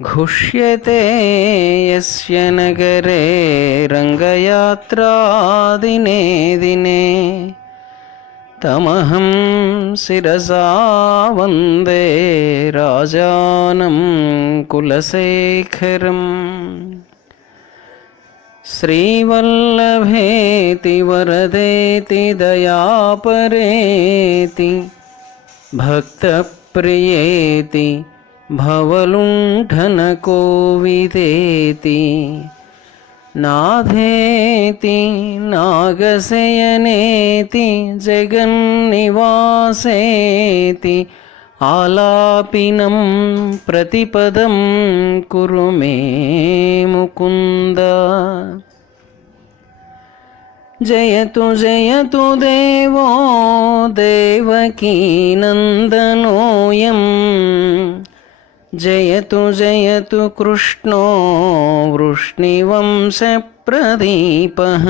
घुष्यते यस्य नगरे रङ्गयात्रादिने दिने। तमहं शिरसा वन्दे राजानं कुलशेखरम्। श्रीवल्लभेति वरदेति दयापरेति भक्तप्रियेति भवलुण्ठनकोविदेति नाथेति नागशयनेति जगन्निवासेति आलापिनं प्रतिपदं कुरु मे मुकुन्द जयतु जयतु देवो देवकीनन्दनोऽयम् जयतु जयतु कृष्णो वृष्णिवंशप्रदीपः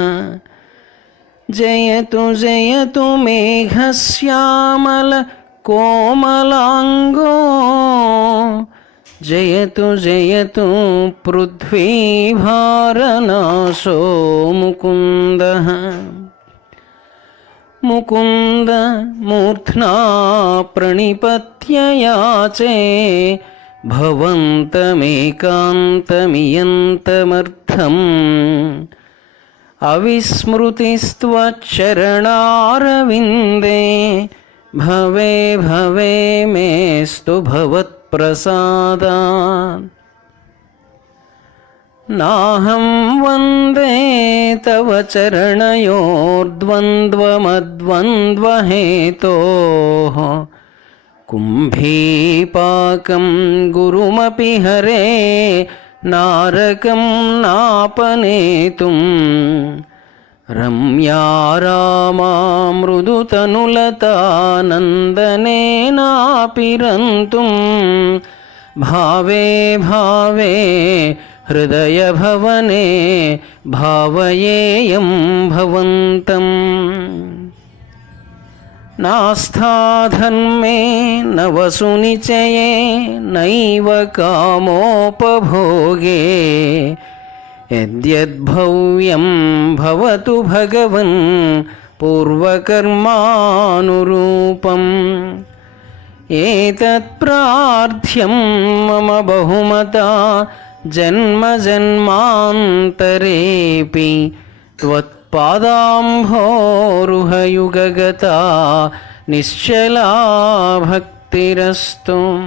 जयतु जयतु मेघश्यामल कोमलाङ्गो। जयतु जयतु पृथ्वीभारनाशो मुकुन्दः। मुकुन्द मूर्ध्ना प्रणिपत्य याचे भवन्तमेकान्तमियन्तमर्थम् अविस्मृतिस्त्वच्चरणारविन्दे भवे भवे मेस्तु भवत्प्रसादा नाहं वन्दे तव चरणयोर्द्वन्द्वमद्वन्द्वहेतोः कुम्भीपाकं गुरुमपि हरे नारकं नापनेतुं रम्या रामा मृदुतनुलतानन्दनेनापि रन्तुं भावे भावे हृदयभवने भावयेयं भवन्तम् नास्थाधर्मे न वसुनिचये नैव कामोपभोगे। यद्यद्भव्यं भवतु भगवन् पूर्वकर्मानुरूपम्। एतत्प्रार्थ्यं मम बहुमता जन्मजन्मान्तरेऽपि పాదాంభోరుహయుగత నిశ్చలా భక్తిరస్తు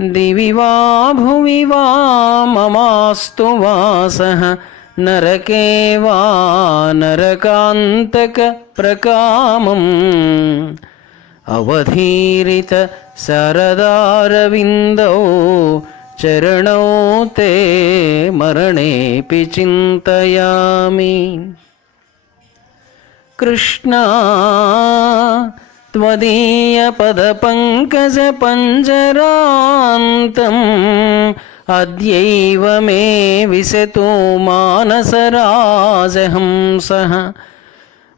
దివి వా భువి వా మమాస్తు వాస నరకే వా నరకాంతక ప్రకామం. అవధీరిత సరదారవిందౌ चरणौ ते मरणेऽपि चिन्तयामि। कृष्णा त्वदीयपदपङ्कजपञ्जरान्तम् अद्यैव मे विशतो मानसराजहंसः।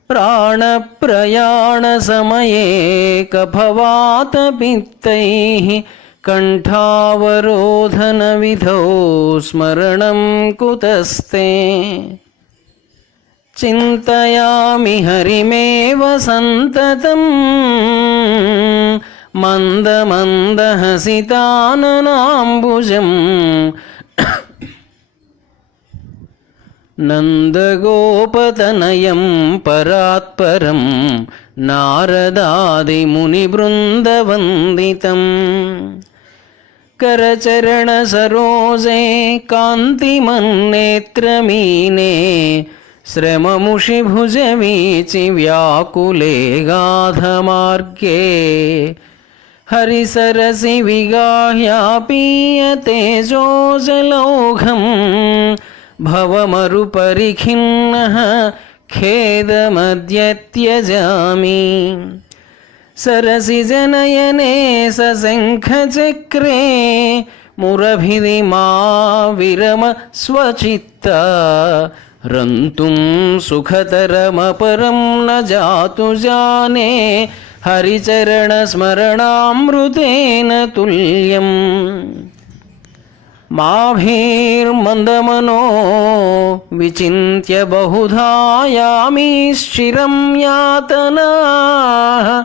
प्राणप्रयाणसमये कफवातपित्तैः कण्ठावरोधनविधौ स्मरणं कुतस्ते चिन्तयामि हरिमेव सन्ततं मन्दमन्दहसिताननाम्बुजम् नन्दगोपतनयं परात्परं नारदादिमुनिबृन्दवन्दितम् कर चरण सरोजे, कांति मन नेत्र मीने, श्रम मुषि भुज श्रममुषिभुजवीचि व्याकुले गाध मार्गे। हरि गाधमार्गे हरिसरसि विगाह्यापीयते जोजलौघं भवमरुपरिखिन्नः खेदमद्य त्यजामि सरसि जनयने सशङ्खचक्रे मुरभिधि मा विरम स्वचित्ता। रन्तुं सुखतरमपरं न जातु जाने हरिचरणस्मरणामृतेन तुल्यम् माभिर्मन्दमनो विचिन्त्य बहुधा यामीश्चिरं यातनाः।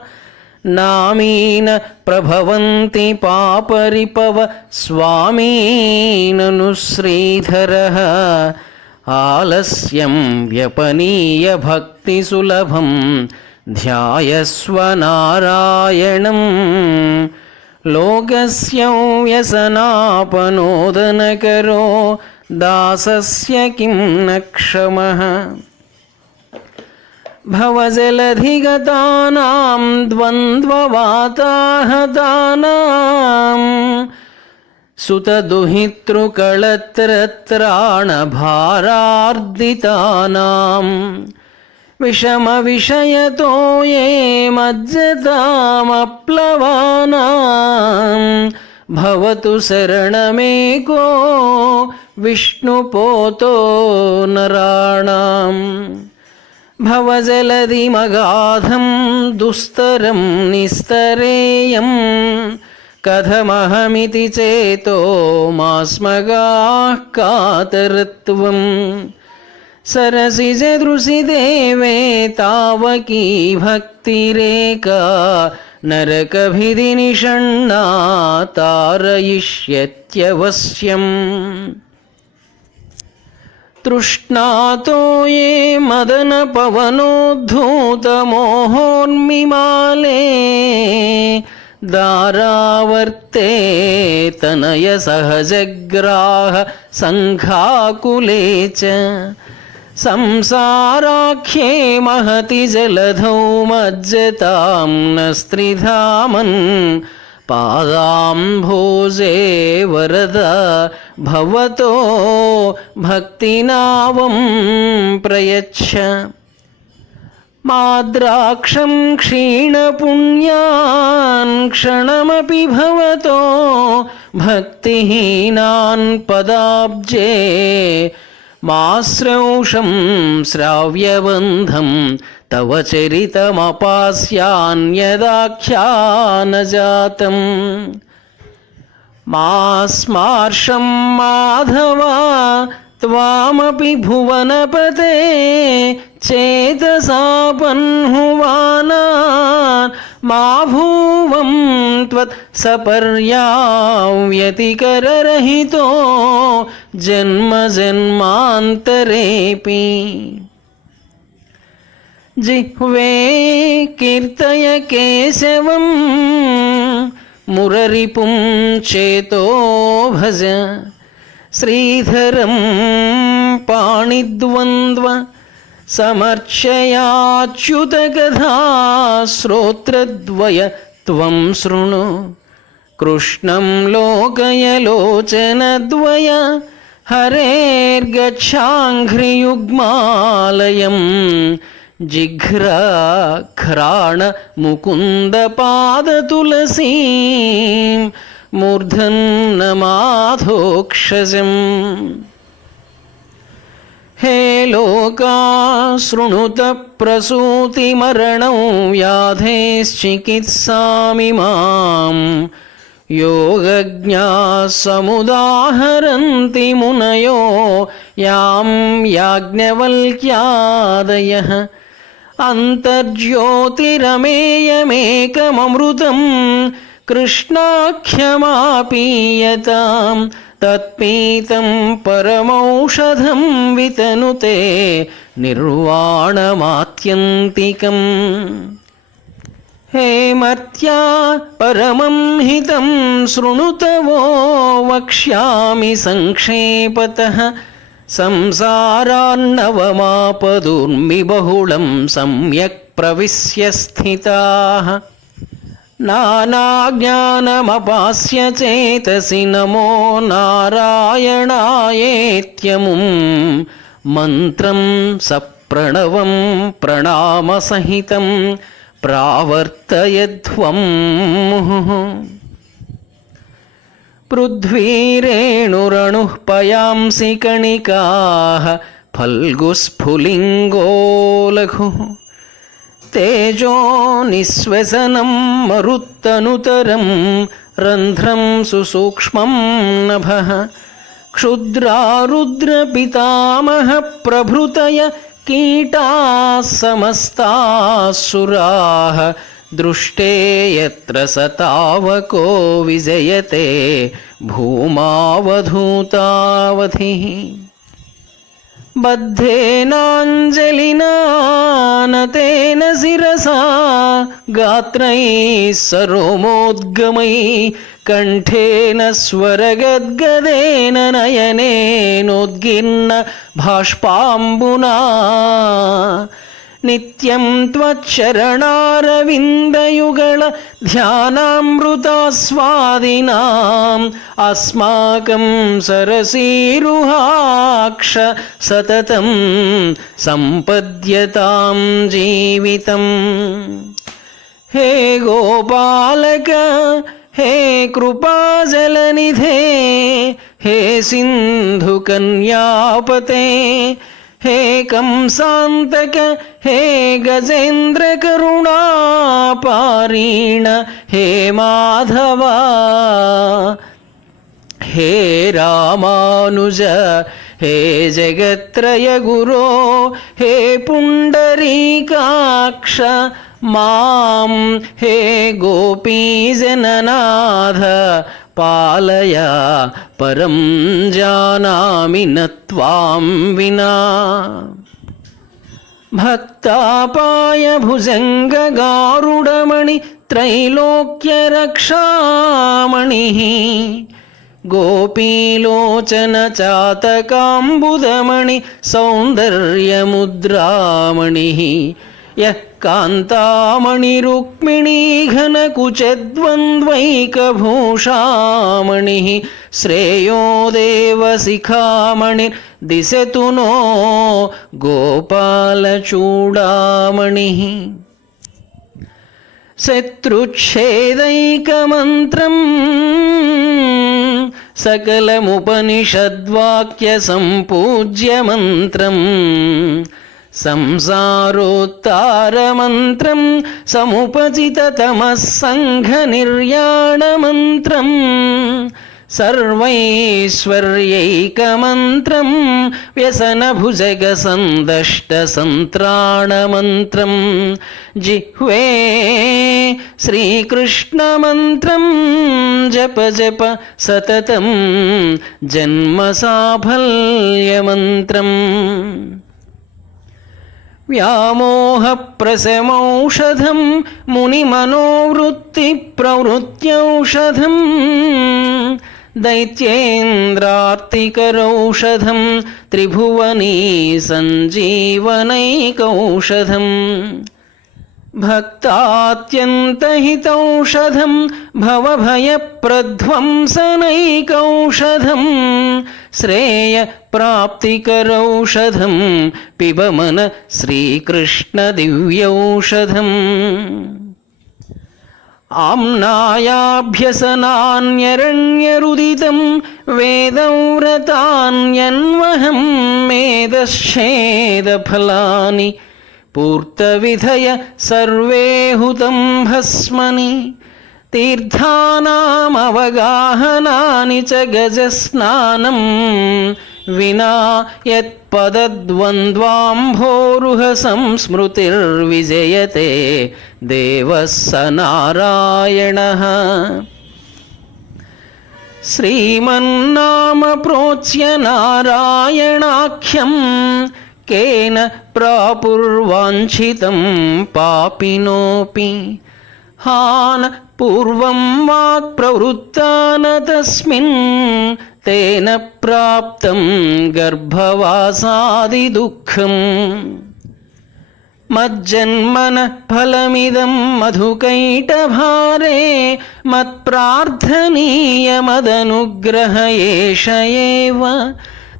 నామేన ప్రభవంతి పాపరిపవ స్వామీనను శ్రీధర. ఆలస్యం వ్యపనీయ భక్తి సులభం ధ్యాయస్వ నారాయణం. లోకస్య వ్యసనాపనోదనకరో దాసస్య కిం నక్షమః. भवजलधिगतानां द्वन्द्ववाताहतानाम् सुतदुहितृकळत्रत्राणभारार्दितानां विषमविषयतो ये मज्जतामप्लवानां भवतु शरणमेको विष्णुपोतो नराणाम् भवजलधिमगाधं दुस्तरं निस्तरेयं कथमहमिति चेतो मास्मगाः सरसिजदृशि देवे तावकी भक्तिरेका नरकभिधिनिषण्णा तारयिष्यत्यवश्यम्। तृष्णातो ये मदनपवनोद्धूतमोहोन्मिमाले दारावर्ते तनयसहजग्राह सङ्घाकुले च संसाराख्ये महति जलधौ मज्जतां न स्त्रिधामन् पादाम्भोजे वरद भवतो भक्तिनावं प्रयच्छ। माद्राक्षं क्षीणपुण्यान् क्षणमपि भवतो भक्तिहीनान् पदाब्जे। माश्रौषं श्राव्यबन्धं तव चरितमपास्यान्यदाख्यानजातम्। मास्मार्षं माधवा त्वामपि भुवनपते चेतसा पह्नुवानान् मा भुवं त्वत्सपर्याव्यतिकररहितो जन्म जन्मान्तरेऽपि। जिह्वे कीर्तय केशवं మురరిపుం చేతో భజ శ్రీధరం పాణిద్వంద్వ సమర్చయాచ్యుతగధా శ్రోత్రద్వయ త్వం శృణు కృష్ణం లోకయలోచనద్వయ హరేర్గచ్చాఘ్రియుగ్మాలయం हरेर्गच्छाङ्घ्रियुग्मालयं जिघ्राघ्राण मुकुन्दपादतुलसीं मूर्धन्नमाधोक्षजम् हे लोका शृणुत प्रसूतिमरणौ व्याधेश्चिकित्सामि माम् योगज्ञाः समुदाहरन्ति मुनयो यां याज्ञवल्क्यादयः अन्तर्ज्योतिरमेयमेकममृतं कृष्णाख्यमापीयतां तत्पीतं परमौषधं वितनुते निर्वाणमात्यन्तिकम् हे मर्त्या परमं हितं शृणुतवो वक्ष्यामि संक्षेपतः సంసారాన్నవమాపదుర్మిబహుళం సమ్యక్ ప్రవిశ్య స్థితా నానాజ్ఞానమపాస్య చేతసి నమో నారాయణాయేత్యముం మంత్రం సప్రణవం ప్రణామసహితం ప్రావర్తయధ్వం पृथ्वीरेणुरणुः पयांसि कणिकाः फल्गुस्फुलिङ्गो लघुः तेजो निःश्वसनं मरुत्तनुतरं रन्ध्रं सुसूक्ष्मं नभः क्षुद्रारुद्रपितामहप्रभृतय कीटाः समस्तासुराः दृष्टे यत्र स तावको विजयते भूमावधूतावधिः बद्धेनाञ्जलिना नतेन शिरसा गात्रैः सरोमोद्गमैः कण्ठेन स्वरगद्गदेन नयनेनोद्गिन्न भाष्पाम्बुना नित्यं त्वच्चरणारविन्दयुगल ध्यानामृतास्वादिनाम् अस्माकं सरसीरुहाक्ष सततं सम्पद्यतां जीवितम् हे गोपालक हे कृपाजलनिधे हे सिन्धुकन्यापते हे कंसान्तक हे गजेन्द्रकरुणापारीण हे माधव हे रामानुज हे जगत्त्रयगुरो हे पुण्डरीकाक्ष मां हे गोपीजननाथ पालय పరం జానామి నత్వాం వినా. భక్తాపాయ భుజంగగారుడమణి త్రైలోక్యరక్షామణి. గోపీలోచన చాతకాంబుదమణి సౌందర్యముద్రామణి. यः कान्तामणिरुक्मिणीघनकुचद्वन्द्वैकभूषामणिः श्रेयो देवशिखामणिर्दिशतु नो गोपालचूडामणिः शत्रुच्छेदैकमन्त्रम् सकलमुपनिषद्वाक्यसम्पूज्यमन्त्रम् സംസാരോത്താരമന്ത്രം സമുപചിതതമസംഘനിര്യാണമന്ത്രം സർവൈശ്വര്യൈകമന്ത്രം വ്യസനഭുജഗസന്തഷ്ടസന്ത്രാണമന്ത്രം ജിഹ്വേ ശ്രീകൃഷ്ണമന്ത്രം ജപ ജപ സതതം ജന്മസാഫല്യമന്ത്രം व्यामोहप्रशमौषधं मुनिमनोवृत्तिप्रवृत्त्यौषधम् दैत्येन्द्रार्तिकरौषधं त्रिभुवनी सञ्जीवनैकौषधम्। भक्तात्यन्तहितौषधं भवभयप्रध्वंसनैकौषधम् श्रेयप्राप्तिकरौषधं पिब मन श्रीकृष्णदिव्यौषधम् आम्नायाभ्यसनान्यरण्यरुदितं वेदव्रतान्यन्वहं मेदश्छेदफलानि पूर्तविधय सर्वे हुतं भस्मनि, तीर्थानामवगाहनानि च गजस्नानं, विना यत्पदद्वन्द्वाम्भोरुहसंस्मृतिर्विजयते देवः स नारायणः श्रीमन्नाम प्रोच्य नारायणाख्यं కేన ప్రాపుర్వాంఛితం పాపినోపి. హాన పూర్వం వాక్ ప్రవృత్తాన తస్మిన్ తేన ప్రాప్తం గర్భవాసాది దుఃఖం. మజ్జన్మన ఫలమిదం మధుకైటభారే. మత్ప్రార్థనీయమదనుగ్రహ ఏష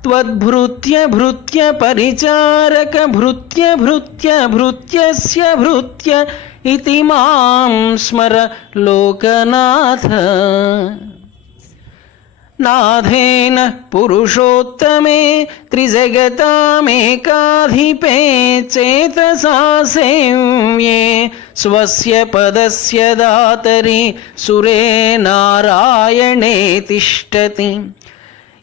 त्वद्भृत्य भृत्य परिचारक भृत्य भृत्य भृत्यस्य भृत्य इति माँ स्मर लोकनाथ। नाथेन पुरुषोत्तमे त्रिजगतामेकाधिपे चेतसा सेव्ये स्वस्य पदस्य दातरि सुरे नारायणे तिष्ठति।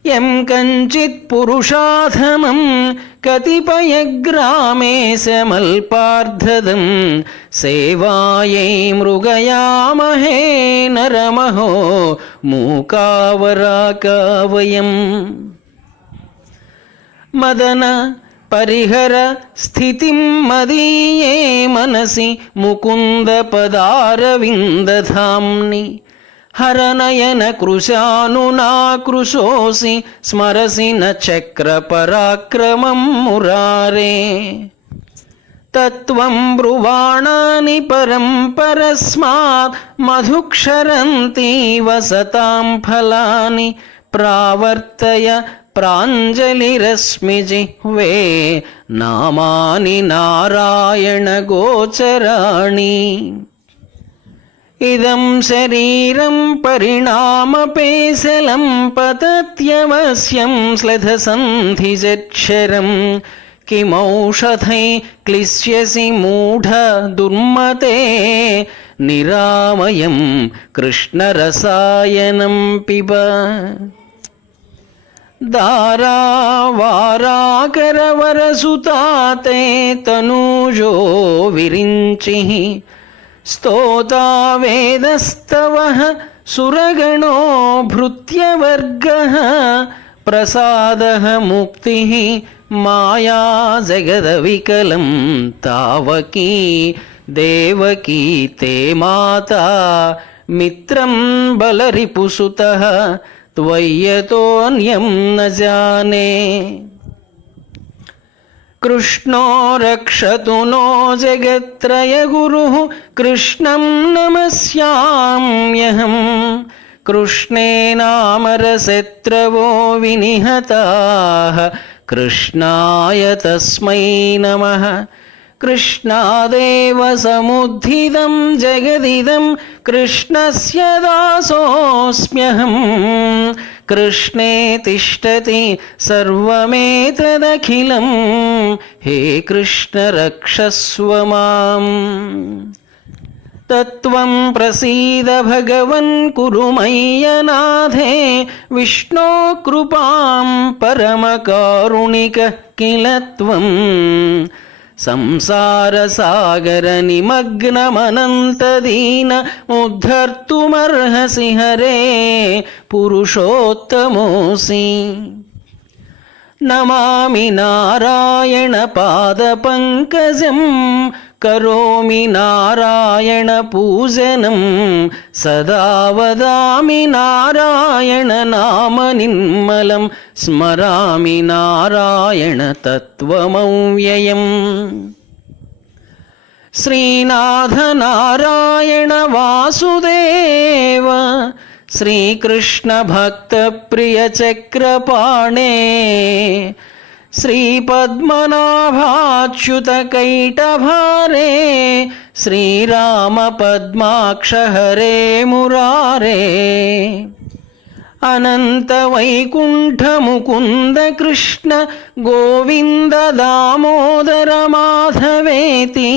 எம் கஞ்சித் புருஷாதமம் கதிபய கிராமே சமல்பார்த்ததம் சேவாயை மிருகயாமஹே நரமஹோ மூகாவராகாவயம். மதன परिहर स्थितिं मदीये मनसि मुकुन्दपदारविन्दधाम्नि హరనయన కృశాను నా కృశోసి స్మరసిన చక్ర పరాక్రమం మురారే. తత్వం బ్రువాణాని పరం పరస్మాత్ మధుక్షరంతీవ సతాం ఫలాని ప్రావర్తయ ప్రాంజలిరశ్మి జిహ్వే నామాని నారాయణ గోచరాణి. इदं शरीरं परिणामपेशलं पतत्यवश्यं श्लथसन्धिजक्षरम् किमौषधै क्लिश्यसि मूढ दुर्मते निरामयं कृष्णरसायनं पिब दारावाराकरवरसुता ते तनूजो विरिञ्चिः स्तोता वेदस्तवः सुरगणो भृत्यवर्गः प्रसादः मुक्तिः माया जगदविकलं तावकी देवकी ते माता मित्रं बलरिपुसुतः त्वय्यतोऽन्यं न जाने कृष्णो रक्षतु नो जगत्त्रयगुरुः कृष्णं नमस्याम्यहम् कृष्णेनामरशत्रवो विनिहताः कृष्णाय तस्मै नमः कृष्णादेव समुद्धितं जगदिदं कृष्णस्य दासोऽस्म्यहम् कृष्णे तिष्ठति सर्वमेतदखिलं हे कृष्ण रक्षस्व माम् तत्त्वं प्रसीद भगवन् कुरु मय्यनाथे विष्णो कृपां परमकारुणिकः किल त्वम् ಸಂಸಾರ ಸಾಗರ ನಿಮಗ್ನಮನಂತದೀನ ಉದ್ಧರ್ತುಮರ್ಹಸಿ ಹರೇ ಪುರುಷೋತ್ತಮೋಸಿ ನಮಾಮಿ ನಾರಾಯಣ ಪಾದ ಪಂಕಜಂ करोमि नारायणपूजनं सदा वदामि नारायणनामनिर्मलं स्मरामि नारायणतत्त्वमव्ययम् श्रीनाथनारायण वासुदेव श्रीकृष्णभक्तप्रियचक्रपाणे श्रीपद्मनाभाच्युतकैटभारे श्रीरामपद्माक्ष हरे मुरारे अनन्तवैकुण्ठमुकुन्द कृष्ण गोविन्द दामोदर माधवेति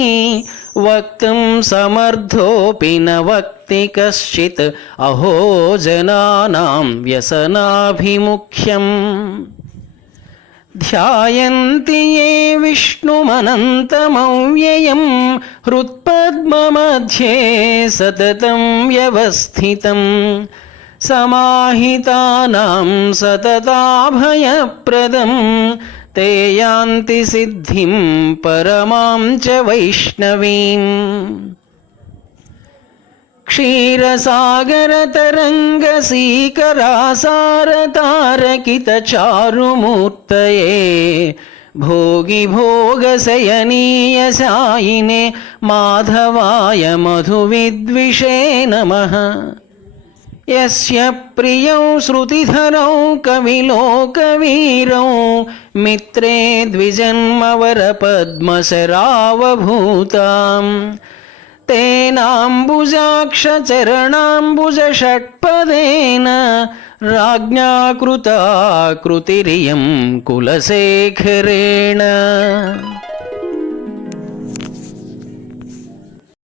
वक्तुं समर्थोऽपि न वक्ति कश्चित् अहो जनानां व्यसनाभिमुख्यम् ధ్యాయంతి ఏ విష్ణుమనంతమవ్యయం హృత్పద్మమధ్యే సతతం వ్యవస్థితం. సమాహితానాం సతతాభయప్రదం తే యాంతి సిద్ధిం పరమాం చ వైష్ణవీం. क्षीरसागरतरङ्गसीकरासारतारकितचारुमूर्तये भोगिभोगशयनीयशायिने माधवाय मधुविद्विषे नमः। यस्य प्रियौ श्रुतिधरौ कविलोकवीरौ मित्रे द्विजन्मवरपद्मशरावभूताम् तेनाम्बुजाक्षचरणाम्बुजषट्पदेन राज्ञा कृता कृतिरियं कुलशेखरेण